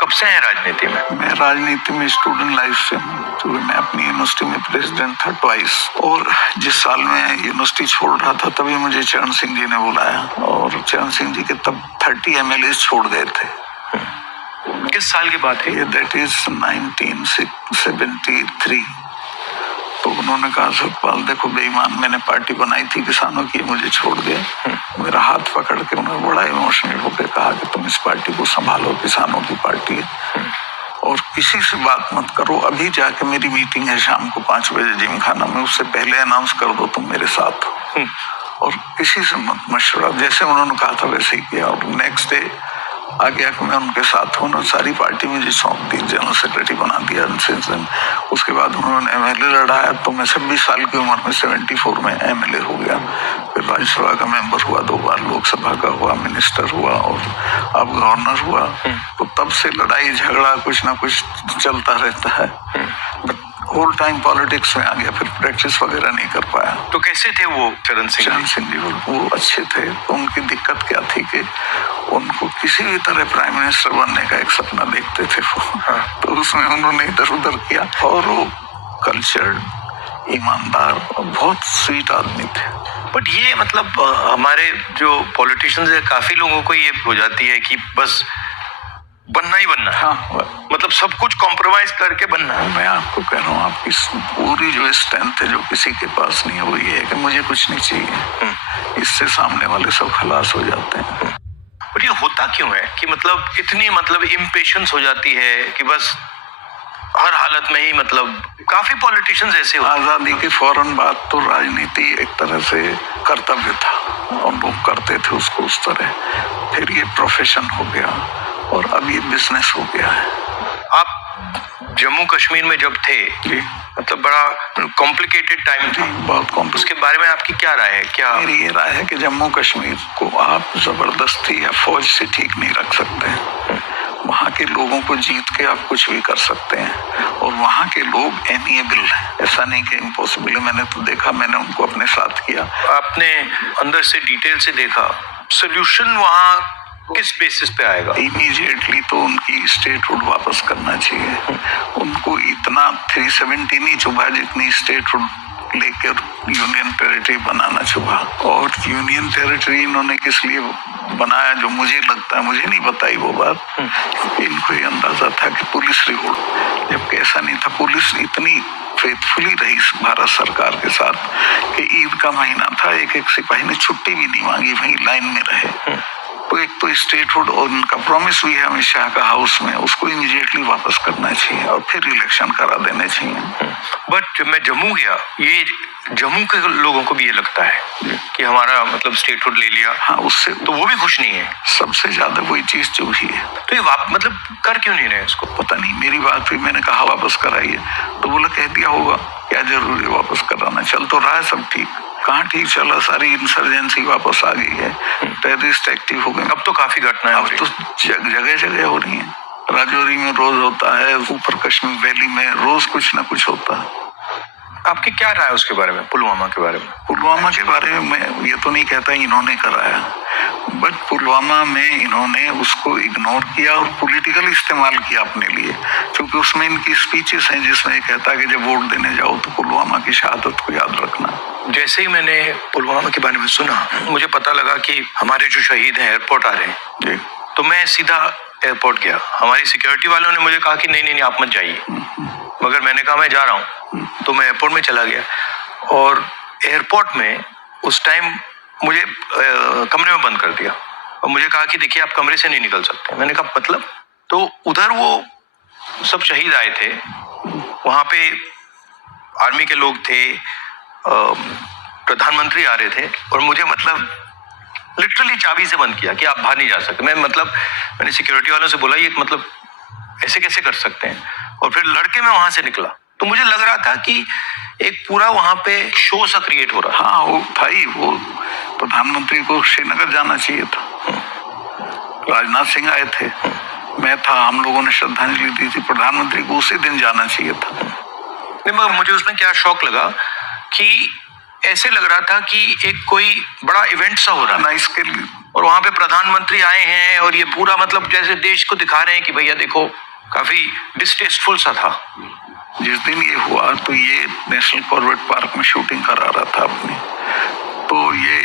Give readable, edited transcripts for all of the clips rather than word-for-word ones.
कब से हैं राजनीति में? मैं राजनीति में स्टूडेंट लाइफ से हूँ, क्योंकि मैं अपनी यूनिवर्सिटी में प्रेसिडेंट था ट्वाइस, और जिस साल मैं यूनिवर्सिटी छोड़ रहा था तभी मुझे चरण सिंह जी ने बुलाया, और चरण सिंह जी के तब 30 MLA छोड़ गए थे। किस साल की बात है? ये दैट इज 1973। तो उन्होंने कहा सतपाल देखो बेईमान, मैंने पार्टी बनाई थी किसानों की, मुझे छोड़ दिया। मेरा हाथ पकड़ के उन्होंने बड़ा इमोशनल होकर कहा कि तुम इस पार्टी को संभालो, किसानों की पार्टी है, और किसी से बात मत करो। अभी जाके मेरी मीटिंग है शाम को 5 बजे जिम खाना में, उससे पहले अनाउंस कर दो तुम मेरे साथ हो, और किसी से मत मशवरा। जैसे उन्होंने कहा था वैसे ही किया, और नेक्स्ट डे आ गया कि मैं उनके साथ हूँ। उन्होंने सारी पार्टी मुझे सौंप दी, जनरल सेक्रेटरी बना दिया। उसके बाद उन्होंने MLA लड़ाया, तो मैं 26 साल की उम्र में 74 में MLA हो गया। फिर राज्यसभा का मेंबर हुआ, 2 बार लोकसभा का हुआ, मिनिस्टर हुआ, और अब गवर्नर हुआ। तो तब से लड़ाई झगड़ा कुछ ना कुछ चलता रहता है। होल टाइम पॉलिटिक्स में आ गया, फिर प्रैक्टिस वगैरह नहीं कर पाया। तो कैसे थे वो चरण सिंह जी? वो अच्छे थे। तो उनकी दिक्कत क्या थी कि उनको किसी भी तरह प्राइम मिनिस्टर बनने का एक सपना देखते थे वो। तो उसमें उन्होंने इधर उधर किया, और वो कल्चर्ड, ईमानदार और बहुत स्वीट आदमी थे। बट ये मतलब हमारे जो पॉलिटिशियंस है, काफी लोगों को ये हो जाती है कि बस बनना ही बनना है। हाँ, मतलब सब कुछ कॉम्प्रोमाइज करके बनना है। मैं आपको कह रहा हूँ, आपकी पूरी जो स्ट्रेंथ है जो किसी के पास नहीं है, वो ये है कि मुझे कुछ नहीं चाहिए। इससे सामने वाले सब खलास हो जाते हैं। और ये होता क्यों है कि मतलब इतनी मतलब इम्पेशंस हो जाती है कि बस हर हालत में ही, मतलब काफी पॉलिटिशियंस ऐसे हो। आजादी के फौरन बाद तो राजनीति एक तरह से कर्तव्य था, और लोग करते थे उसको उस तरह। फिर ये प्रोफेशन हो गया, और अब ये बिजनेस हो गया है। आप जम्मू कश्मीर में जब थे जी, मतलब बड़ा कॉम्प्लिकेटेड टाइम था, बहुत कॉम्प्लिकेटेड। उसके बारे में आपकी क्या राय है? क्या मेरी ये राय है कि जम्मू कश्मीर को आप जबरदस्ती या फौज से ठीक नहीं रख सकते। वहाँ के लोगों को जीत के आप कुछ भी कर सकते हैं, और वहाँ के लोग एमिएबल हैं। ऐसा नहीं कि इम्पॉसिबल है। मैंने तो देखा, मैंने उनको अपने साथ किया। आपने अंदर से डिटेल से देखा, सोल्यूशन वहाँ किस बेसिस पे आएगा? इमीडिएटली तो उनकी स्टेटहुड वापस करना चाहिए। उनको इतना 370 नहीं चुभा जितनी स्टेटहुड लेकर यूनियन टेरिटरी बनाना चुभा। और यूनियन टेरिटरी इन्होंने किस लिए बनाया, जो मुझे लगता है, मुझे नहीं बताई वो बात, इनको ये अंदाजा था कि पुलिस रिवॉर्ड, जबकि ऐसा नहीं था। पुलिस इतनी फेथफुली रही भारत सरकार के साथ कि ईद का महीना था, एक सिपाही ने छुट्टी भी नहीं मांगी, वहीं लाइन में रहे। तो एक तो स्टेटहुड, और उनका प्रॉमिस भी है अमित शाह का हाउस में, उसको इमीडिएटली वापस करना चाहिए, और फिर इलेक्शन करा देने चाहिए। बट जब मैं जम्मू गया, ये जम्मू के लोगों को भी ये लगता है कि हमारा मतलब स्टेटहुड ले लिया। हाँ, उससे तो वो भी खुश नहीं है। सबसे ज्यादा वही चीज चुभी है। तो ये मतलब कर क्यों नहीं रहे इसको? पता नहीं। मेरी बात हुई, मैंने कहा वापस कराइए, तो बोला कह दिया होगा, क्या जरूरी है वापस कराना, चल तो रहा है सब ठीक। कहाँ ठीक चला, सारी इंसर्जेंसी वापस आ गई है, टेररिस्ट एक्टिव हो गए। अब तो काफी घटनाएं अब तो जगह जगह हो रही है। राजौरी में रोज होता है, ऊपर कश्मीर वैली में रोज कुछ ना कुछ होता है। आपकी क्या राय है उसके बारे में, पुलवामा के बारे में? पुलवामा के बारे में मैं ये तो नहीं कहता इन्होंने कराया, बट पुलवामा में इन्होंने उसको इग्नोर किया और पॉलिटिकल इस्तेमाल किया अपने लिए, क्योंकि उसमें इनकी स्पीचेस हैं जिसमें ये कहता है कि जब वोट देने जाओ तो पुलवामा की शहादत को याद रखना। जैसे ही मैंने पुलवामा के बारे में सुना, मुझे पता लगा कि हमारे जो शहीद हैं एयरपोर्ट आ रहे हैं जी, तो मैं सीधा एयरपोर्ट गया। हमारी सिक्योरिटी वालों ने मुझे कहा कि नहीं नहीं आप मत जाइए, मगर मैंने कहा मैं जा रहा हूँ। तो मैं एयरपोर्ट में चला गया, और एयरपोर्ट में उस टाइम मुझे कमरे में बंद कर दिया, और मुझे कहा कि देखिए आप कमरे से नहीं निकल सकते। मैंने कहा मतलब? तो उधर वो सब शहीद आए थे, वहाँ पे आर्मी के लोग थे, प्रधानमंत्री आ रहे थे, और मुझे मतलब लिटरली चाबी से बंद किया कि आप बाहर नहीं जा सकते। मैंने सिक्योरिटी वालों से बोला ये मतलब ऐसे कैसे कर सकते हैं, और फिर लड़के मैं वहां से निकला तो मुझे लग रहा था कि एक पूरा वहां पे शो सा क्रिएट हो रहा। हाँ, वो भाई वो प्रधानमंत्री को श्रीनगर जाना चाहिए था, राजनाथ सिंह आए थे, मैं था, हम लोगों ने श्रद्धांजलि दी थी। प्रधानमंत्री को उसी दिन जाना चाहिए था। नहीं, मगर मुझे उसमें क्या शौक लगा कि ऐसे लग रहा था कि एक कोई बड़ा इवेंट सा हो रहा ना, इसके लिए और वहां पे प्रधानमंत्री आए हैं और ये पूरा मतलब जैसे देश को दिखा रहे हैं कि भैया देखो, काफी डिस्टेस्टफुल सा था। जिस दिन ये हुआ तो ये नेशनल कॉर्बेट पार्क में शूटिंग करा रहा था अपनी, तो ये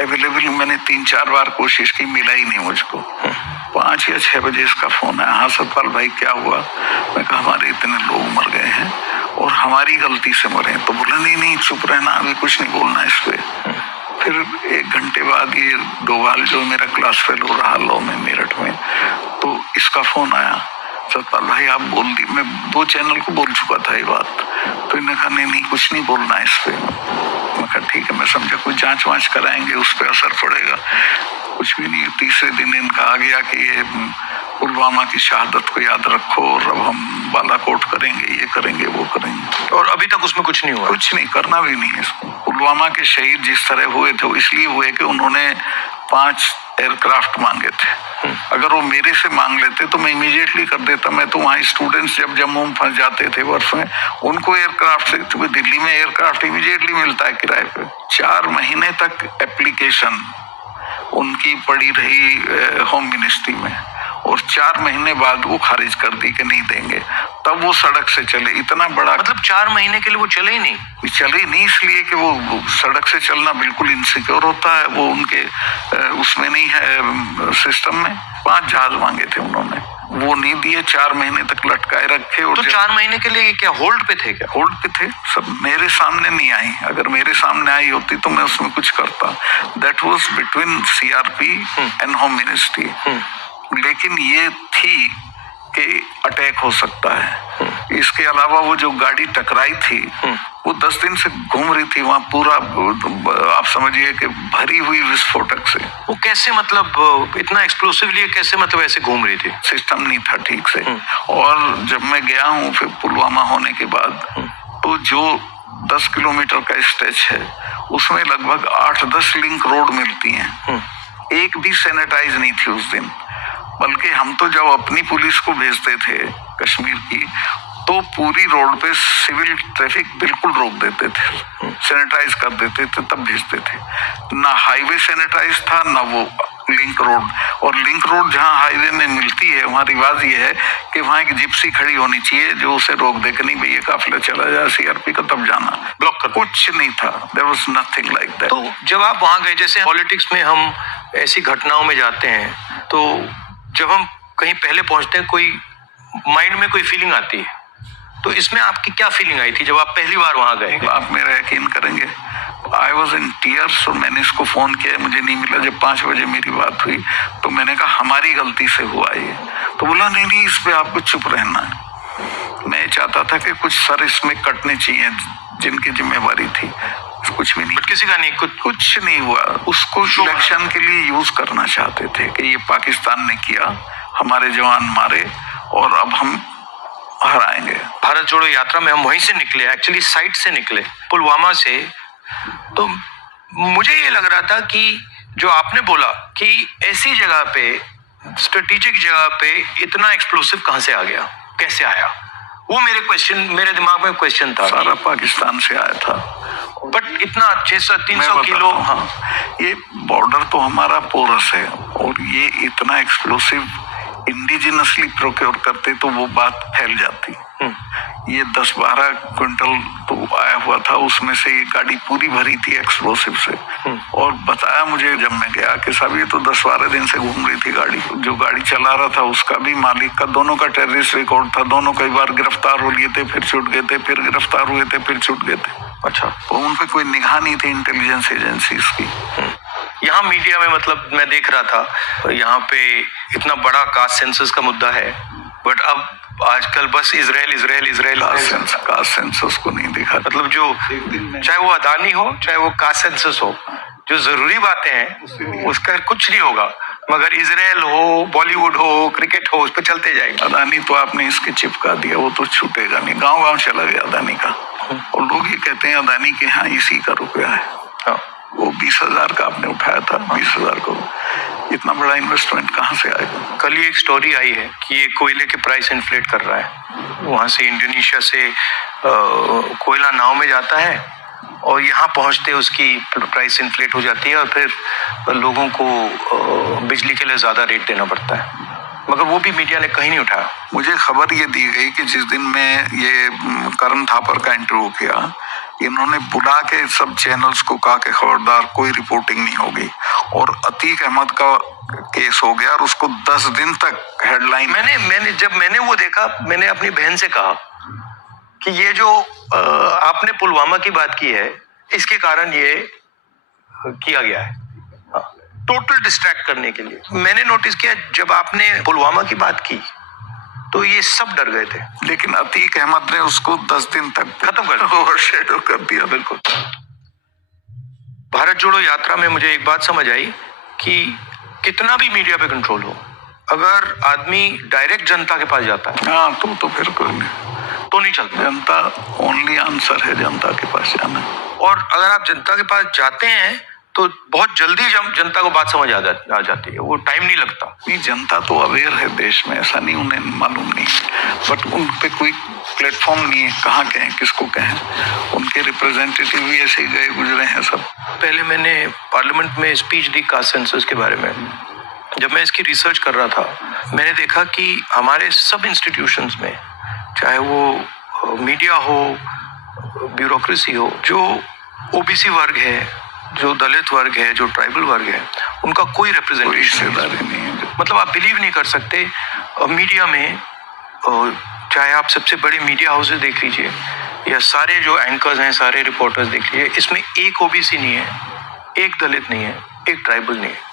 अवेलेबल मैंने 3-4 बार कोशिश की, मिला ही नहीं मुझको। 5 या 6 बजे इसका फोन आया, हाँ सतपाल भाई क्या हुआ? मैं कहा हमारे इतने लोग मर गए हैं और हमारी गलती से मरे। तो बोला नहीं चुप रहना, अभी कुछ नहीं बोलना इस पे। फिर 1 घंटे बाद ये डोभाल जो मेरा क्लास फेलो रहा लॉ में मेरठ में, तो इसका फोन आया, सतपाल भाई आप बोल दी। मैं 2 चैनल को बोल चुका था ये बात, तो इन्होंने कहा नहीं कुछ नहीं बोलना है इस पे। मैं कहा ठीक है, मैं समझा कोई जांच वांच कराएंगे उस पर असर पड़ेगा, कुछ भी नहीं। तीसरे दिन इनका आ गया कि ये पुलवामा की शहादत को याद रखो और अब हम बालाकोट करेंगे, ये करेंगे वो करेंगे। और अभी तक उसमें कुछ नहीं हुआ? कुछ नहीं, करना भी नहीं है इसको। पुलवामा के शहीद जिस तरह हुए थे वो इसलिए हुए कि उन्होंने 5 एयरक्राफ्ट मांगे थे। अगर वो मेरे से मांग लेते तो मैं इमीडिएटली कर देता। मैं तो वहाँ स्टूडेंट्स जब जम्मू में फंस जाते थे वर्ष में, उनको एयरक्राफ्ट से, तो दिल्ली में एयरक्राफ्ट इमीडिएटली मिलता है किराए पे। 4 महीने तक एप्लीकेशन उनकी पड़ी रही होम मिनिस्ट्री में और 4 महीने बाद वो खारिज कर दी कि नहीं देंगे। तब वो सड़क से चले। इतना बड़ा, मतलब 4 महीने के लिए वो चले ही नहीं? चले ही नहीं इसलिए कि वो सड़क से चलना बिल्कुल इनसिक्योर होता है, वो उनके उसमें नहीं है सिस्टम में। 5 जहाज मांगे थे उन्होंने, वो नहीं दिए, 4 महीने तक लटकाए रखे। और तो 4 महीने के लिए क्या होल्ड पे थे? क्या होल्ड पे थे सब? मेरे सामने नहीं आई। अगर मेरे सामने आई होती तो मैं उसमें कुछ करता। That was between CRP and home ministry. लेकिन ये थी कि अटैक हो सकता है। इसके अलावा वो जो गाड़ी टकराई थी वो 10 दिन से घूम रही थी वहाँ, पूरा आप समझिए कि भरी हुई विस्फोटक से। वो कैसे, मतलब इतना एक्सप्लोसिवली कैसे, मतलब ऐसे घूम रही थी? सिस्टम नहीं था ठीक से। और जब मैं गया हूँ फिर पुलवामा होने के बाद, तो जो 10 किलोमीटर का स्ट्रेच है उसमें लगभग 8-10 लिंक रोड मिलती हैं। एक भी सैनिटाइज नहीं थी उस दिन। बल्कि हम तो जब अपनी पुलिस को भेजते थे कश्मीर की, तो पूरी रोड पे सिविल ट्रैफिक बिल्कुल रोक देते थे, सैनिटाइज कर देते थे, तब भेजते थे। ना हाईवे सैनिटाइज था ना वो लिंक रोड। और लिंक रोड जहाँ हाईवे में मिलती है वहाँ रिवाज ये है कि वहाँ एक जिप्सी खड़ी होनी चाहिए जो उसे रोक दे कि नहीं भैया काफिला चला जाए सीआरपी का, तब जाना। ब्लॉक कर। कुछ नहीं था, there was nothing like that. तो जब आप वहां गए, जैसे पॉलिटिक्स में हम ऐसी घटनाओं में जाते हैं, तो जब हम कहीं पहले पहुंचते हैं, कोई माइंड में कोई फीलिंग आती है, तो इसमें आपकी क्या फीलिंग आई थी जब आप पहली बार वहां गए? आप मेरा यकीन करेंगे, आई वॉज इन टीयर्स। और मैंने इसको फोन किया, मुझे नहीं मिला। जब 5 बजे मेरी बात हुई तो मैंने कहा हमारी गलती से हुआ ये। तो बोला नहीं इस पे आपको चुप रहना है। मैं चाहता था कि कुछ सर इसमें कटने चाहिए जिनकी जिम्मेवारी थी, कुछ भी नहीं। किसी का नहीं, कुछ नहीं हुआ। उसको इलेक्शन के लिए यूज करना चाहते थे कि ये पाकिस्तान ने किया, हमारे जवान मारे और अब हम हराएंगे। भारत जोड़ो यात्रा में हम वहीं से निकले, एक्चुअली साइट से निकले, पुलवामा से। तो मुझे ये लग रहा था कि जो आपने बोला कि ऐसी जगह पे, स्ट्रेटेजिक जगह पे इतना एक्सप्लोसिव कहां से आ गया, कैसे आया, वो मेरे दिमाग में क्वेश्चन था। सारा पाकिस्तान से आया था, बट इतना 600-300 किलो। हाँ, ये बॉर्डर तो हमारा पोरस है और ये इतना एक्सप्लोसिव इंडिजिनसली प्रोक्योर करते तो वो बात फैल जाती। ये 10-12 क्विंटल तो आया हुआ था, उसमें से ये गाड़ी पूरी भरी थी एक्सप्लोसिव से। और बताया मुझे जब मैं गया कि साहब ये तो 10-12 दिन से घूम रही थी गाड़ी। जो गाड़ी चला रहा था उसका भी, मालिक का, दोनों का टेररिस्ट रिकॉर्ड था। दोनों कई बार गिरफ्तार हो लिए थे, फिर छूट गए थे, फिर गिरफ्तार हुए थे, फिर छूट गए थे। अच्छा, तो उन पे कोई निगाह नहीं थी इंटेलिजेंस एजेंसीज की। यहाँ मीडिया में, मतलब मैं देख रहा था, यहाँ पे इतना बड़ा कास्ट सेंसस का मुद्दा है, बट अब आजकल बस इजराइल कास्ट सेंसस को नहीं देखा। मतलब जो, चाहे वो अदानी हो चाहे वो कास्ट सेंसस हो, जो जरूरी बातें हैं उसका कुछ नहीं होगा, मगर इजराइल हो, बॉलीवुड हो, क्रिकेट हो, उस पर चलते जाएंगे। अदानी तो आपने इसके चिपका दिया, वो तो छूटेगा नहीं। गांव चला गया अदानी का। और लोग ये कहते हैं अदानी के यहाँ इसी का रुपया है। हाँ, वो 20,000 का आपने उठाया था, 20,000 को इतना बड़ा इन्वेस्टमेंट कहाँ से आएगा? कल ही एक स्टोरी आई है कि ये कोयले के प्राइस इन्फ्लेट कर रहा है। वहां से इंडोनेशिया से कोयला नाव में जाता है और यहाँ पहुँचते उसकी प्राइस इन्फ्लेट हो जाती है और फिर लोगों को बिजली के लिए ज़्यादा रेट देना पड़ता है, मगर वो भी मीडिया ने कहीं नहीं उठाया। मुझे खबर ये दी गई कि जिस दिन मैं ये करण थापर का इंटरव्यू किया, इन्होंने बुला के सब चैनल्स को कहा कि खबरदार कोई रिपोर्टिंग नहीं होगी, और अतीक अहमद का केस हो गया और उसको 10 दिन तक हेडलाइन। मैंने वो देखा, मैंने अपनी बहन से कहा कि ये जो आपने पुलवामा की बात की है, इसके कारण ये किया गया है, टोटल डिस्ट्रैक्ट करने के लिए। मैंने नोटिस किया जब आपने पुलवामा की बात की तो ये सब डर गए थे, लेकिन अतीक अहमद ने उसको 10 दिन तक खत्म कर ओवरशैडो कर दिया। बिल्कुल। भारत जोड़ो यात्रा में मुझे एक बात समझ आई कि कितना भी मीडिया पे कंट्रोल हो, अगर आदमी डायरेक्ट जनता के पास जाता है हाँ तो फिर कोई नहीं, तो नहीं चलता। जनता ओनली आंसर है, जनता के पास जाना। और अगर आप जनता के पास जाते हैं तो बहुत जल्दी जनता को बात समझ आ जाती है, वो टाइम नहीं लगता। नहीं, जनता तो अवेयर है देश में, ऐसा नहीं उन्हें मालूम नहीं, बट उन पे कोई प्लेटफॉर्म नहीं है, कहाँ कहें, किसको कहें। उनके रिप्रेजेंटेटिव भी ऐसे ही गए गुजरे हैं सब। पहले मैंने पार्लियामेंट में स्पीच दी कास्ट सेंसस के बारे में। जब मैं इसकी रिसर्च कर रहा था, मैंने देखा कि हमारे सब इंस्टीट्यूशंस में, चाहे वो मीडिया हो, ब्यूरोक्रेसी हो, जो ओबीसी वर्ग है, जो दलित वर्ग है, जो ट्राइबल वर्ग है, उनका कोई रिप्रेजेंटेशन नहीं है। मतलब आप बिलीव नहीं कर सकते, मीडिया में चाहे आप सबसे बड़े मीडिया हाउसेस देख लीजिए या सारे जो एंकर्स हैं, सारे रिपोर्टर्स देख लीजिए, इसमें एक ओबीसी नहीं है, एक दलित नहीं है, एक ट्राइबल नहीं है।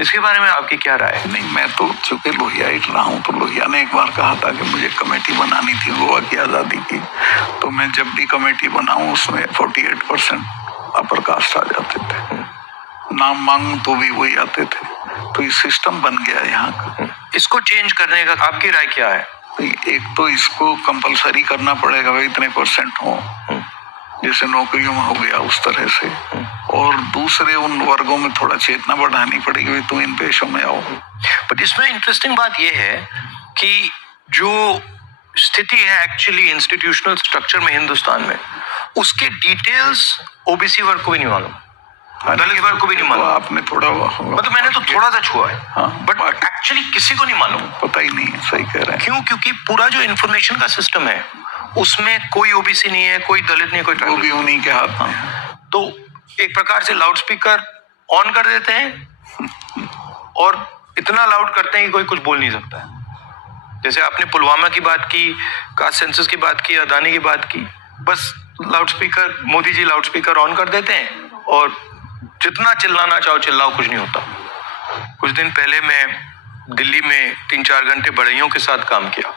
इसके बारे में आपकी क्या राय है? नहीं, मैं तो चूंकि लोहियाइट रहा हूँ, तो लोहिया ने एक बार कहा था कि मुझे कमेटी बनानी थी गोवा की आज़ादी की, तो मैं जब भी कमेटी बनाऊं उसमें 48% अपर कास्ट आ जाते थे, नाम मांगूं तो भी वही आते थे। तो ये सिस्टम बन गया यहाँ का। इसको चेंज करने का आपकी राय क्या है? एक तो इसको कंपलसरी करना पड़ेगा, भाई इतने परसेंट हो, जैसे नौकरियों में हो गया उस तरह से, और दूसरे उन वर्गों में थोड़ा चेतना बढ़ानी पड़ेगी, भाई तुम इन पेशों में आओ। बट इसमें इंटरेस्टिंग बात यह है कि जो स्थिति है एक्चुअली इंस्टीट्यूशनल स्ट्रक्चर में हिंदुस्तान में, उसके डिटेल्स ओबीसी वर्ग को भी नहीं मालूम, दलित वर्ग को भी नहीं मालूम। तो आपने थोड़ा मतलब मैंने तो थोड़ा सा छुआ है, बट हाँ, एक्चुअली किसी को नहीं मालूम, पता ही नहीं है। सही कह रहे हैं। क्यों? क्योंकि पूरा जो इन्फॉर्मेशन का सिस्टम है उसमें कोई ओबीसी नहीं है, कोई दलित नहीं, कोई वो भी उन्हीं के हाथ में। तो एक प्रकार से लाउड स्पीकर ऑन कर देते हैं और इतना लाउड करते हैं कि कोई कुछ बोल नहीं सकता है। जैसे आपने पुलवामा की बात की, कास्ट सेंसस की बात की, अदानी की बात की, बस loud speaker, Modi ji loud speaker on कर देते हैं और जितना चिल्लाना चाहो चिल्लाओ, कुछ नहीं होता। कुछ दिन पहले मैं दिल्ली में 3-4 घंटे बढ़इयों के साथ काम किया,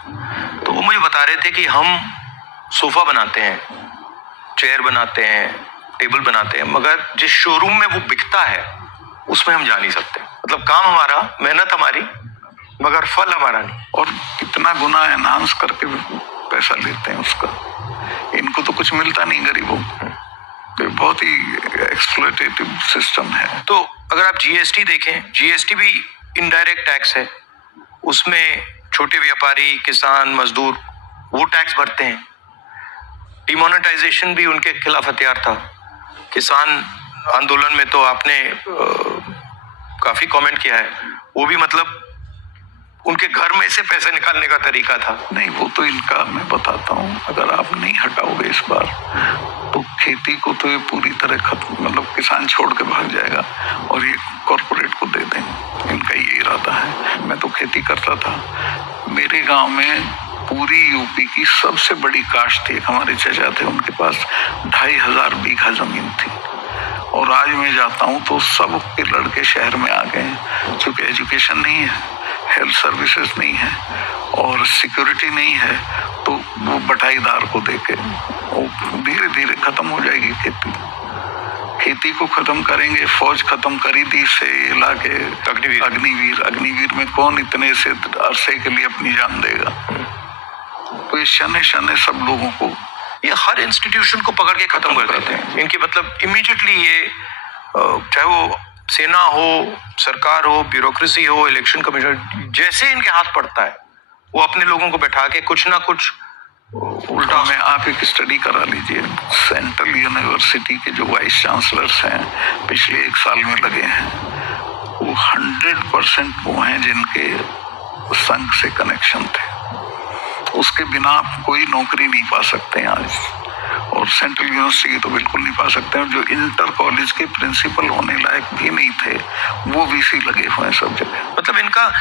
तो वो मुझे बता रहे थे कि हम सोफा बनाते हैं, चेयर बनाते हैं, टेबल बनाते हैं, मगर जिस शोरूम में वो बिकता है उसमें हम जा नहीं सकते। मतलब काम हमारा, मेहनत हमारी, मगर फल हमारा नहीं। और कितना गुना एनहांस करके पैसा लेते हैं उसका। इनको तो कुछ मिलता नहीं गरीबों को, तो बहुत ही एक्सप्लॉयटेटिव सिस्टम है। तो अगर आप जीएसटी देखें, जीएसटी भी इनडायरेक्ट टैक्स है, उसमें छोटे व्यापारी, किसान, मजदूर वो टैक्स भरते हैं। डिमोनेटाइजेशन भी उनके खिलाफ हथियार था। किसान आंदोलन में तो आपने काफी कमेंट किया है, वो भी मतलब उनके घर में से पैसे निकालने का तरीका था। नहीं, वो तो इनका मैं बताता हूँ, अगर आप नहीं हटाओगे इस बार तो खेती को तो ये पूरी तरह खत्म, मतलब किसान छोड़ के भाग जाएगा और ये कॉर्पोरेट को दे देंगे, इनका ये इरादा है। मैं तो खेती करता था, मेरे गांव में पूरी यूपी की सबसे बड़ी काश्त थी, हमारे चाचा थे, उनके पास 2500 बीघा जमीन थी। और आज मैं जाता हूँ तो सब के लड़के शहर में आ गए हैं, क्योंकि एजुकेशन नहीं है, हेल्थ सर्विसेज नहीं है और सिक्योरिटी नहीं है, तो वो बटाईदार को देके धीरे धीरे खत्म हो जाएगी खेती। खेती को खत्म करेंगे, फौज खत्म करी दी से लाके अग्निवीर में कौन इतने से अरसे के लिए अपनी जान देगा। तो ये शने शने सब लोगों को, ये हर इंस्टीट्यूशन को पकड़ के खत्म कर देते हैं। इनकी मतलब इमीडिएटली ये, चाहे वो सेना हो, सरकार हो, ब्यूरोक्रेसी हो, इलेक्शन कमीशन, जैसे इनके हाथ पड़ता है वो अपने लोगों को बैठा के कुछ ना कुछ उल्टा में आप एक स्टडी करा लीजिए, सेंट्रल यूनिवर्सिटी के जो वाइस चांसलर्स हैं पिछले 1 साल में लगे हैं, वो 100% वो हैं जिनके संघ से कनेक्शन थे। उसके बिना आप कोई नौकरी नहीं पा सकते हैं आज, और सेंट्रल यूनिवर्सिटी तो बिल्कुल नहीं पा सकते हैं। जो इंटर कॉलेज के प्रिंसिपल होने लायक भी नहीं थे वो वीसी लगे हुए हैं सब जगह। मतलब इनका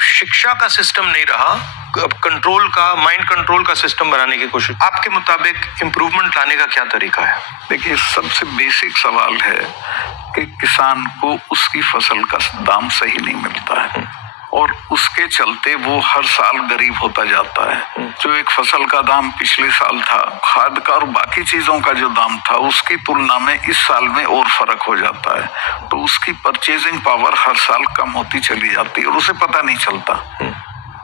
शिक्षा का सिस्टम नहीं रहा, कंट्रोल का, माइंड कंट्रोल का सिस्टम बनाने की कोशिश। आपके मुताबिक इम्प्रूवमेंट लाने का क्या तरीका है? देखिए, सबसे बेसिक सवाल है कि किसान को उसकी फसल का दाम सही नहीं मिलता है, और उसके चलते वो हर साल गरीब होता जाता है। जो एक फसल का दाम पिछले साल था, खाद का और बाकी चीजों का जो दाम था, उसकी तुलना में इस साल में और फर्क हो जाता है, तो उसकी परचेजिंग पावर हर साल कम होती चली जाती है और उसे पता नहीं चलता।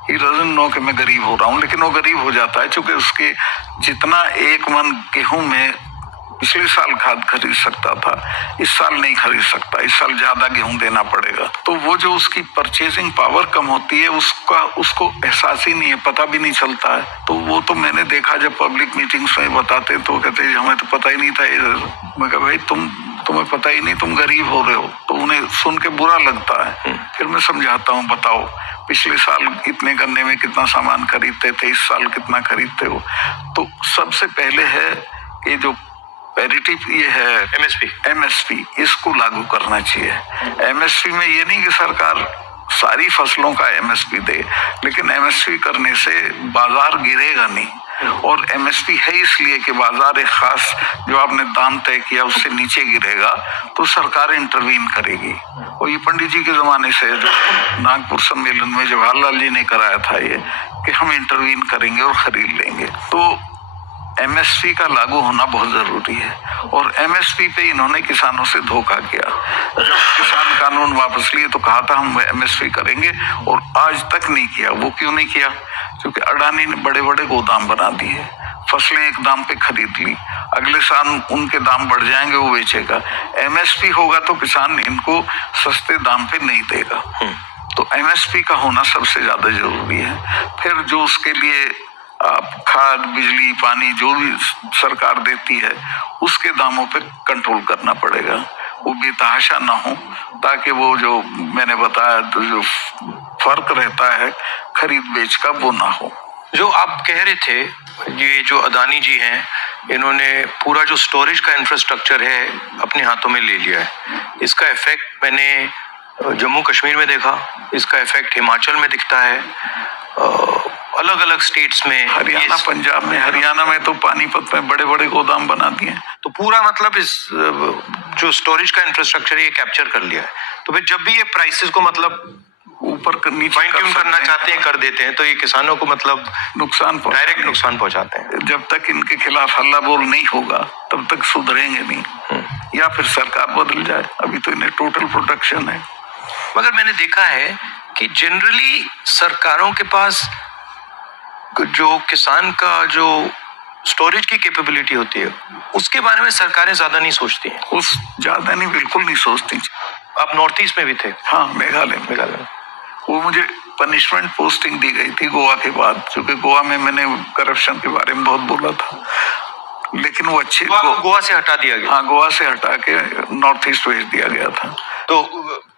He doesn't know कि मैं गरीब हो रहा हूँ, लेकिन वो गरीब हो जाता है क्योंकि उसके जितना 1 मन गेहूं में पिछले साल खाद खरीद सकता था, इस साल नहीं खरीद सकता, इस साल ज्यादा गेहूं देना पड़ेगा। तो वो जो उसकी परचेजिंग पावर कम होती है, उसको एहसास ही नहीं है, पता भी नहीं चलता है। तो वो तो मैंने देखा, जब पब्लिक मीटिंग्स में बताते तो कहते हमें तो पता ही नहीं था। मैं कहा भाई तुम्हें पता ही नहीं, तुम गरीब हो रहे हो। तो उन्हें सुन के बुरा लगता है। फिर मैं समझाता हूँ, बताओ पिछले साल इतने गन्ने में कितना सामान खरीदते थे, इस साल कितना खरीदते हो। तो सबसे पहले है ये जो पैरिटी, ये है एमएसपी, इसको लागू करना चाहिए। एमएसपी में ये नहीं कि सरकार सारी फसलों का एमएसपी दे, लेकिन एमएसपी करने से बाजार गिरेगा नहीं, और एमएसपी है इसलिए कि बाजार एक खास जो आपने दाम तय किया उससे नीचे गिरेगा तो सरकार इंटरवीन करेगी। और ये पंडित जी के जमाने से जो नागपुर सम्मेलन में जवाहरलाल जी ने कराया था ये कि हम इंटरवीन करेंगे और खरीद लेंगे। तो एमएसपी का लागू होना बहुत जरूरी है, और एमएसपी पे इन्होंने किसानों से धोखा किया। जब किसान कानून वापस लिए तो कहा था हम एमएसपी करेंगे, और आज तक नहीं किया। वो क्यों नहीं किया? क्योंकि अडानी ने बड़े बड़े गोदाम बना दिए, फसलें एक दाम पे खरीद ली, अगले साल उनके दाम बढ़ जाएंगे, वो बेचेगा। एमएसपी होगा तो किसान इनको सस्ते दाम पे नहीं देगा। तो एमएसपी का होना सबसे ज्यादा जरूरी है। फिर जो उसके लिए आप खाद, बिजली, पानी जो भी सरकार देती है उसके दामों पे कंट्रोल करना पड़ेगा, वो बेतहाशा ना हो, ताकि वो जो मैंने बताया तो जो फर्क रहता है खरीद बेच का वो ना हो। जो आप कह रहे थे, ये जो अदानी जी हैं, इन्होंने पूरा जो स्टोरेज का इंफ्रास्ट्रक्चर है अपने हाथों में ले लिया है। इसका इफेक्ट मैंने जम्मू कश्मीर में देखा, इसका इफेक्ट हिमाचल में दिखता है, अलग अलग स्टेट्स में, हरियाणा, पंजाब में। हरियाणा में तो पानीपत में बड़े बड़े गोदाम बना दिए। तो पूरा मतलब इस जो स्टोरेज का इंफ्रास्ट्रक्चर ये कैप्चर कर लिया है। तो फिर जब भी ये प्राइसेस को मतलब ऊपर नीचे फाइन ट्यून करना चाहते हैं, कर देते हैं, तो ये किसानों को मतलब डायरेक्ट नुकसान पहुंचाते हैं। जब तक इनके खिलाफ हल्ला बोल नहीं होगा तब तक सुधरेंगे नहीं, या फिर सरकार बदल जाए। अभी तो इन्हें टोटल प्रोटेक्शन है। मगर मैंने देखा है कि जनरली सरकारों के पास जो किसान का जो स्टोरेज की कैपेबिलिटी होती है उसके बारे में सरकारें ज्यादा नहीं सोचती हैं। उस ज्यादा नहीं, बिल्कुल नहीं सोचती। आप नॉर्थ ईस्ट में भी थे? हाँ, मेघालय में। वो मुझे पनिशमेंट पोस्टिंग दी गई थी गोवा के बाद, क्योंकि गोवा में मैंने करप्शन के बारे में बहुत बोला था, लेकिन वो अच्छे गोवा से हटा दिया गया। हाँ, गोवा से हटा के नॉर्थ ईस्ट भेज दिया गया था। तो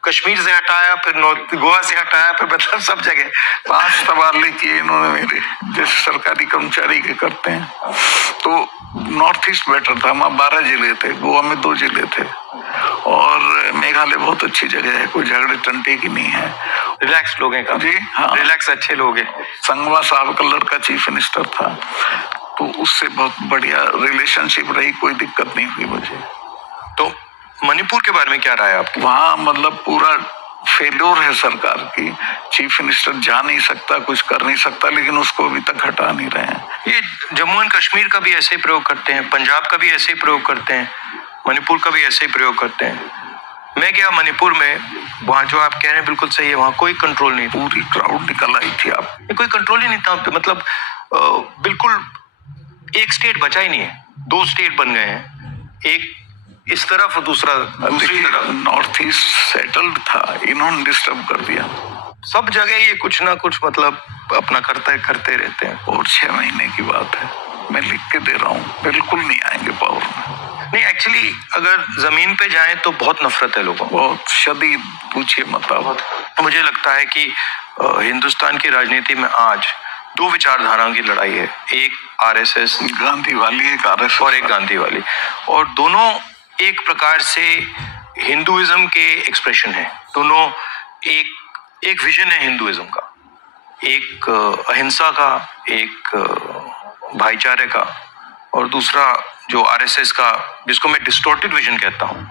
कश्मीर से हटाया, फिर गोवा से हटाया, फिर मतलब सब जगह 5 तबादले किए इन्होंने मेरे, जैसे सरकारी कर्मचारी के करते हैं। तो नॉर्थ ईस्ट बेटर था, वहाँ 12 जिले थे, गोवा में 2 जिले थे, और मेघालय बहुत अच्छी जगह है, कोई झगड़े टंटे की नहीं है, रिलैक्स लोग हैं। जी हाँ, रिलैक्स अच्छे लोग हैं। संगवा साहब का लड़का चीफ मिनिस्टर था, तो उससे बहुत बढ़िया रिलेशनशिप रही, कोई दिक्कत नहीं हुई मुझे। तो मणिपुर के बारे में क्या राय है आपकी? वहाँ मतलब पूरा फेल्योर है सरकार की, चीफ मिनिस्टर जा नहीं सकता, कुछ कर नहीं सकता, लेकिन उसको अभी तक हटा नहीं रहे हैं। ये जम्मू एंड कश्मीर का भी ऐसे ही प्रयोग करते हैं, पंजाब का भी ऐसे ही प्रयोग करते हैं, मणिपुर का भी ऐसे ही प्रयोग करते हैं। मैं गया मणिपुर में, वहाँ जो आप कह रहे हैं बिल्कुल सही है, वहाँ कोई कंट्रोल नहीं, पूरी क्राउड निकल आई थी। आप कोई कंट्रोल ही नहीं था, मतलब बिल्कुल एक स्टेट बचा ही नहीं है, 2 स्टेट बन गए हैं, एक इस तरफ और दूसरी तरफ। नॉर्थ ईस्ट सेटल्ड था, इन्होंने डिस्टर्ब कर दिया। सब जगह ये कुछ ना कुछ मतलब अपना करते रहते हैं। और 6 महीने की बात है, मैं लिख के दे रहा हूँ, बिल्कुल नहीं आएंगे पावर में। नहीं, एक्चुअली अगर जमीन पे जाएं तो बहुत नफरत है लोगों को, बहुत शदीद, पूछिए मतलब। मुझे लगता है कि हिंदुस्तान की राजनीति में आज दो विचारधाराओं की लड़ाई है, एक आरएसएस गांधी वाली, एक आरएसएस और एक गांधी वाली, और दोनों एक प्रकार से हिंदुइज्म के एक्सप्रेशन है। दोनों एक विजन है हिंदुइज्म का, एक अहिंसा का, एक भाईचारे का, और दूसरा जो आरएसएस का, जिसको मैं डिस्टॉर्टेड विजन कहता हूँ,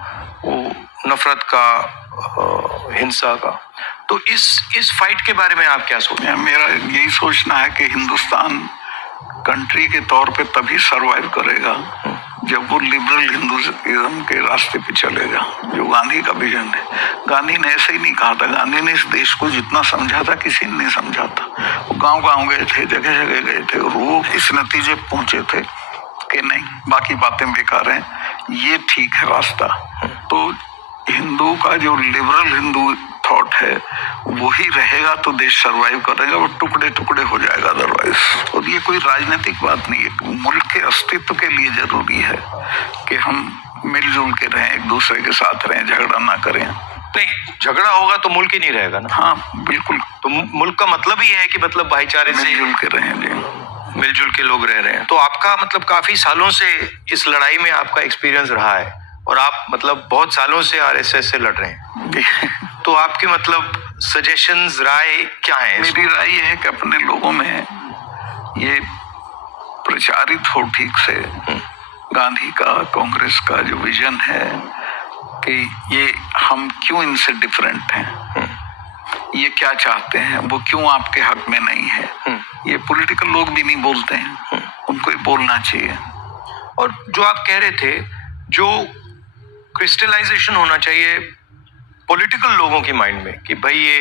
वो नफरत का, हिंसा का। तो इस फाइट के बारे में आप क्या सोचते हैं? मेरा यही सोचना है कि हिंदुस्तान कंट्री के तौर पे तभी सरवाइव करेगा जब वो लिबरल हिंदुइज्म के रास्ते पे चलेगा, जो गांधी का विजन है। गांधी ने ऐसे ही नहीं कहा था, गांधी ने इस देश को जितना समझा था किसी ने नहीं समझा था। वो गांव-गांव गए थे, जगह जगह गए थे, और वो इस नतीजे पहुंचे थे कि नहीं, बाकी बातें बेकार हैं, ये ठीक है रास्ता। तो हिंदू का जो लिबरल हिंदू थॉट है वही रहेगा तो देश सरवाइव करेगा, वो टुकड़े टुकड़े हो जाएगा अदरवाइज। और ये कोई राजनीतिक बात नहीं है, मुल्क के अस्तित्व के लिए जरूरी है कि हम मिलजुल के रहें, एक दूसरे के साथ रहें, झगड़ा ना करें। नहीं, झगड़ा होगा तो मुल्क ही नहीं रहेगा ना। हाँ बिल्कुल, तो मुल्क का मतलब ही है कि मतलब भाईचारे से मिलजुल के रहें जी, मिलजुल के लोग रह रहे हैं। तो आपका मतलब काफी सालों से इस लड़ाई में आपका एक्सपीरियंस रहा है, और आप मतलब बहुत सालों से आरएसएस से लड़ रहे हैं। तो आपके मतलब सजेशंस, राय क्या है? मेरी राय ये है कि अपने लोगों में ये प्रचारित हो ठीक से गांधी का, कांग्रेस का जो विजन है कि ये हम क्यों इनसे डिफरेंट हैं, ये क्या चाहते हैं, वो क्यों आपके हक में नहीं है, ये पॉलिटिकल लोग भी नहीं बोलते हैं, उनको ही बोलना चाहिए। और जो आप कह रहे थे, जो क्रिस्टलाइजेशन होना चाहिए पॉलिटिकल लोगों के माइंड में कि भाई ये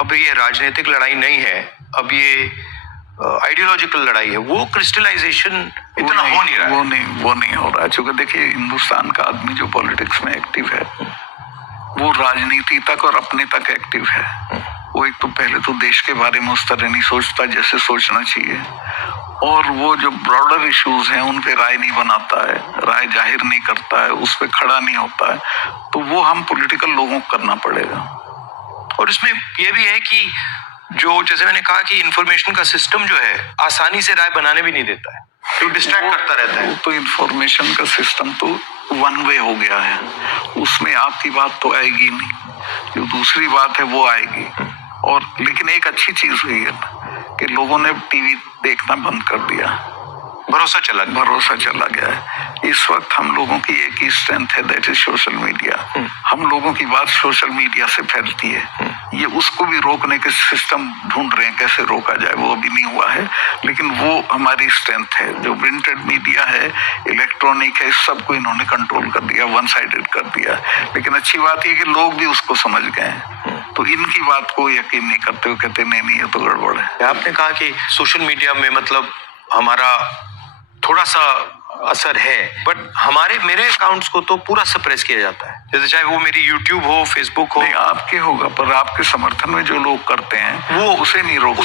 अब ये राजनीतिक लड़ाई नहीं है, अब ये आइडियोलॉजिकल लड़ाई है, वो क्रिस्टलाइजेशन इतना हो नहीं रहा है। वो नहीं हो रहा है। क्योंकि देखिए, हिंदुस्तान का आदमी जो पॉलिटिक्स में एक्टिव है वो राजनीति तक और अपने तक एक्टिव है। वो एक तो पहले तो देश के बारे में उस तरह नहीं सोचता जैसे सोचना चाहिए, और वो जो ब्रॉडर इश्यूज हैं उन पे राय नहीं बनाता है, राय जाहिर नहीं करता है, उस पे खड़ा नहीं होता है। तो वो हम पॉलिटिकल लोगों को करना पड़ेगा। और इसमें ये भी है कि जो, जैसे मैंने कहा कि इंफॉर्मेशन का सिस्टम जो है आसानी से राय बनाने भी नहीं देता है, तो डिस्ट्रैक्ट करता रहता है। तो इंफॉर्मेशन का सिस्टम तो वन वे हो गया है, उसमें आपकी बात तो आएगी नहीं, जो दूसरी बात है वो आएगी। और लेकिन एक अच्छी चीज हुई है कि लोगों ने टीवी देखना बंद कर दिया, भरोसा चला गया है। इस वक्त हम लोगों की एक ही स्ट्रेंथ है, दैट इज सोशल मीडिया। हम लोगों की बात सोशल मीडिया से फैलती है। ये उसको भी रोकने के सिस्टम ढूंढ रहे हैं, कैसे रोका जाए, वो अभी नहीं हुआ है, लेकिन वो हमारी स्ट्रेंथ है। जो प्रिंटेड मीडिया है, इलेक्ट्रॉनिक है, सबको इन्होंने कंट्रोल कर दिया, वन साइडेड कर दिया। लेकिन अच्छी बात यह कि लोग भी उसको समझ गए हैं, तो इनकी बात को यकीन नहीं करते, वो कहते नहीं ये तो गड़बड़ है। आपने कहा कि सोशल मीडिया में मतलब हमारा थोड़ा सा असर है, बट मेरे अकाउंट्स को तो पूरा सप्रेस किया जाता है, जैसे चाहे वो मेरी यूट्यूब हो, फेसबुक हो। नहीं, आपके होगा, पर आपके समर्थन में जो लोग करते हैं वो उसे नहीं रोक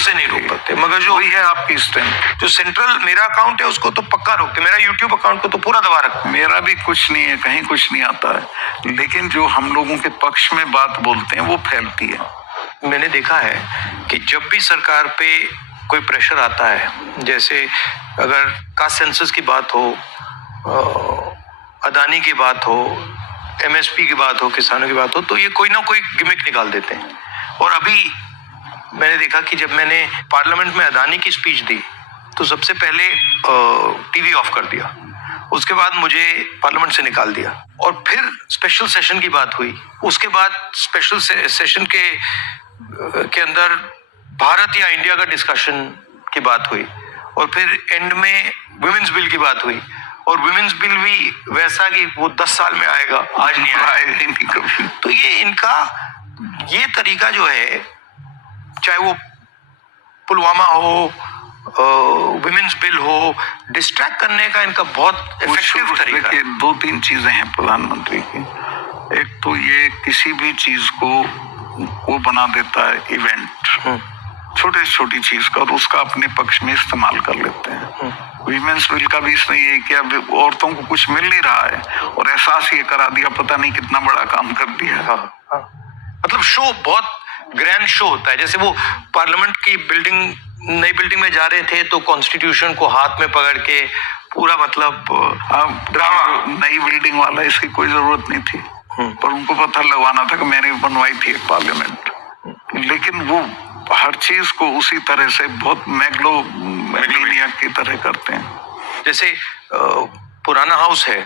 पाते। मगर जो वही है आपकी स्ट्रेंथ। जो सेंट्रल मेरा अकाउंट है उसको तो पक्का रोकते, मेरा यूट्यूब अकाउंट को तो पूरा दबा रखते। मेरा भी कुछ नहीं है, कहीं कुछ नहीं आता है, लेकिन जो हम लोगों के पक्ष में बात बोलते हैं वो फैलती है। मैंने देखा है कि जब भी सरकार पे कोई प्रेशर आता है, जैसे अगर कास्ट सेंसस की बात हो, अदानी की बात हो, एमएसपी की बात हो, किसानों की बात हो, तो ये कोई ना कोई गिमिक निकाल देते हैं। और अभी मैंने देखा कि जब मैंने पार्लियामेंट में अदानी की स्पीच दी तो सबसे पहले टीवी ऑफ कर दिया, उसके बाद मुझे पार्लियामेंट से निकाल दिया, और फिर स्पेशल सेशन की बात हुई, उसके बाद स्पेशल सेशन के अंदर भारत या इंडिया का डिस्कशन की बात हुई, और फिर एंड में विमेंस बिल की बात हुई, और विमेंस बिल भी वैसा कि वो 10 साल में आएगा, आज नहीं आएगा नहीं कभी। तो ये तरीका जो है, चाहे वो पुलवामा हो, विमेंस बिल हो, डिस्ट्रैक्ट करने का इनका बहुत इफेक्टिव तरीका है। 2-3 चीजें हैं प्रधानमंत्री की। एक तो ये किसी भी चीज को वो बना देता है इवेंट, छोटे से छोटी चीज का, और उसका अपने पक्ष में इस्तेमाल कर लेते हैं। वीमेंस बिल का भी इसने ये किया, औरतों को कुछ मिल नहीं रहा है और एहसास ये करा दिया, पता नहीं कितना बड़ा काम कर दिया। मतलब शो बहुत ग्रैंड शो होता है। जैसे वो पार्लियामेंट की बिल्डिंग, नई बिल्डिंग में जा रहे थे तो कॉन्स्टिट्यूशन को हाथ में पकड़ के पूरा मतलब ड्रामा। नई बिल्डिंग वाला इसकी कोई जरूरत नहीं थी, पर उनको पता लगवाना था कि मैंने बनवाई थी एक पार्लियामेंट। लेकिन वो हर चीज को उसी तरह से बहुत मैग्लोमैनियक की तरह करते हैं। जैसे पुराना हाउस है,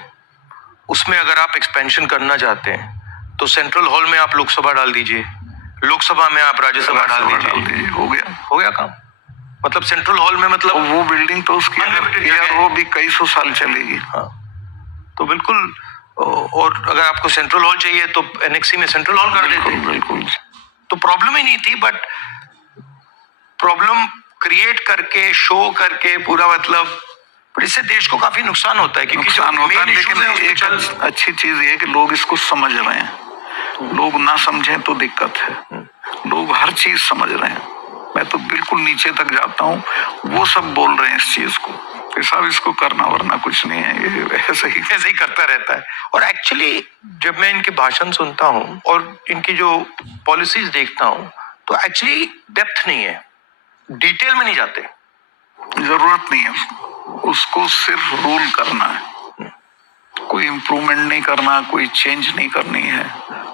उसमें अगर आप एक्सपेंशन करना चाहते हैं तो सेंट्रल हॉल में आप लोकसभा डाल दीजिए, लोकसभा में आप राज्यसभा डाल दीजिए, हो गया काम। मतलब सेंट्रल हॉल में मतलब वो बिल्डिंग तो उसकी वो भी कई सौ साल चलेगी। हाँ, तो बिल्कुल। और अगर आपको सेंट्रल हॉल चाहिए तो एनेक्सी में सेंट्रल हॉल कर देते। बिल्कुल, तो प्रॉब्लम ही नहीं थी, बट प्रॉब्लम क्रिएट करके, शो करके पूरा मतलब, इससे देश को काफी नुकसान होता है। क्योंकि नुकसान होता है, लेकिन एक अच्छी चीज ये है कि लोग इसको समझ रहे हैं। लोग ना समझें तो दिक्कत है, लोग हर चीज समझ रहे हैं। मैं तो बिल्कुल नीचे तक जाता हूँ, वो सब बोल रहे हैं इस चीज को कि साहब इसको करना, वरना कुछ नहीं है, ये ऐसे ही करता रहता है। और एक्चुअली जब मैं इनके भाषण सुनता हूँ और इनकी जो पॉलिसीज देखता हूँ तो एक्चुअली डेप्थ नहीं है, डिटेल में नहीं जाते। जरूरत नहीं है उसको सिर्फ रूल करना है, कोई इम्प्रूवमेंट नहीं करना, कोई चेंज नहीं करनी है,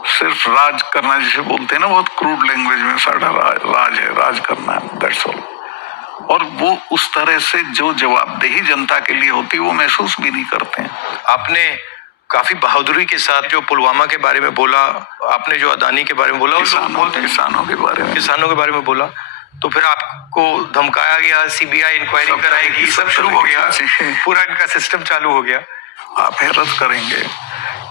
सिर्फ राज करना, जिसे बोलते हैं ना बहुत क्रूड लैंग्वेज में, सारा राज है, राज करना है, दैट्स ऑल। और वो उस तरह से जो जवाबदेही जनता के लिए होती है वो महसूस भी नहीं करते हैं। आपने काफी बहादुरी के साथ जो पुलवामा के बारे में बोला, आपने जो अदानी के बारे में बोला, किसानों के बारे में बोला, तो फिर आपको धमकाया गया, सीबीआई इंक्वायरी कराएगी, सब शुरू हो गया, पूरा इनका सिस्टम चालू हो गया। आप हैरत करेंगे,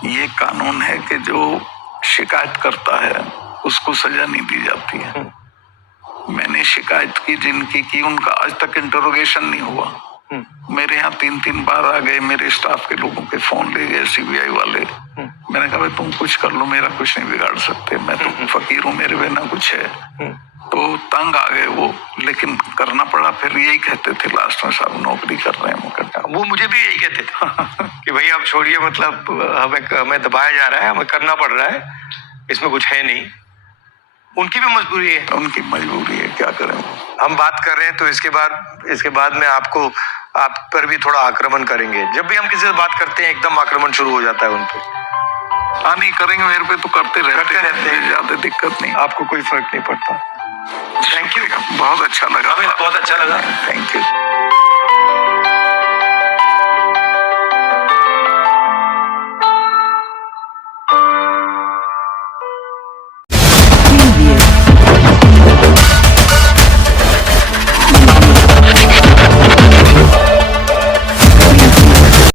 ये कानून है कि जो शिकायत करता है उसको सजा नहीं दी जाती है। मैंने शिकायत की जिनकी की, उनका आज तक इंटरोगेशन नहीं हुआ। मेरे यहाँ 3-3 बार आ गए, मेरे स्टाफ के लोगों के फोन ले गए सीबीआई वाले। मैंने कहा भाई तुम कुछ कर लो, मेरा कुछ नहीं बिगाड़ सकते, मैं तो फकीर हूँ, मेरे बिना कुछ है। तो तंग आ गए वो, लेकिन करना पड़ा। फिर यही कहते थे लास्ट में, साहब नौकरी कर रहे हैं मुकदमा। वो मुझे भी यही कहते थे कि भाई आप छोड़िए, मतलब हमें दबाया जा रहा है, हमें करना पड़ रहा है, इसमें कुछ है नहीं। उनकी भी मजबूरी है, क्या करें। हम बात कर रहे हैं तो इसके बाद में आप पर भी थोड़ा आक्रमण करेंगे। जब भी हम किसी से बात करते हैं एकदम आक्रमण शुरू हो जाता है उन पे। हाँ नहीं करेंगे, मेरे पे तो करते रहते हैं, ज्यादा दिक्कत नहीं, आपको कोई फर्क नहीं पड़ता। थैंक यू, बहुत अच्छा लगा, बहुत अच्छा लगा, थैंक यू।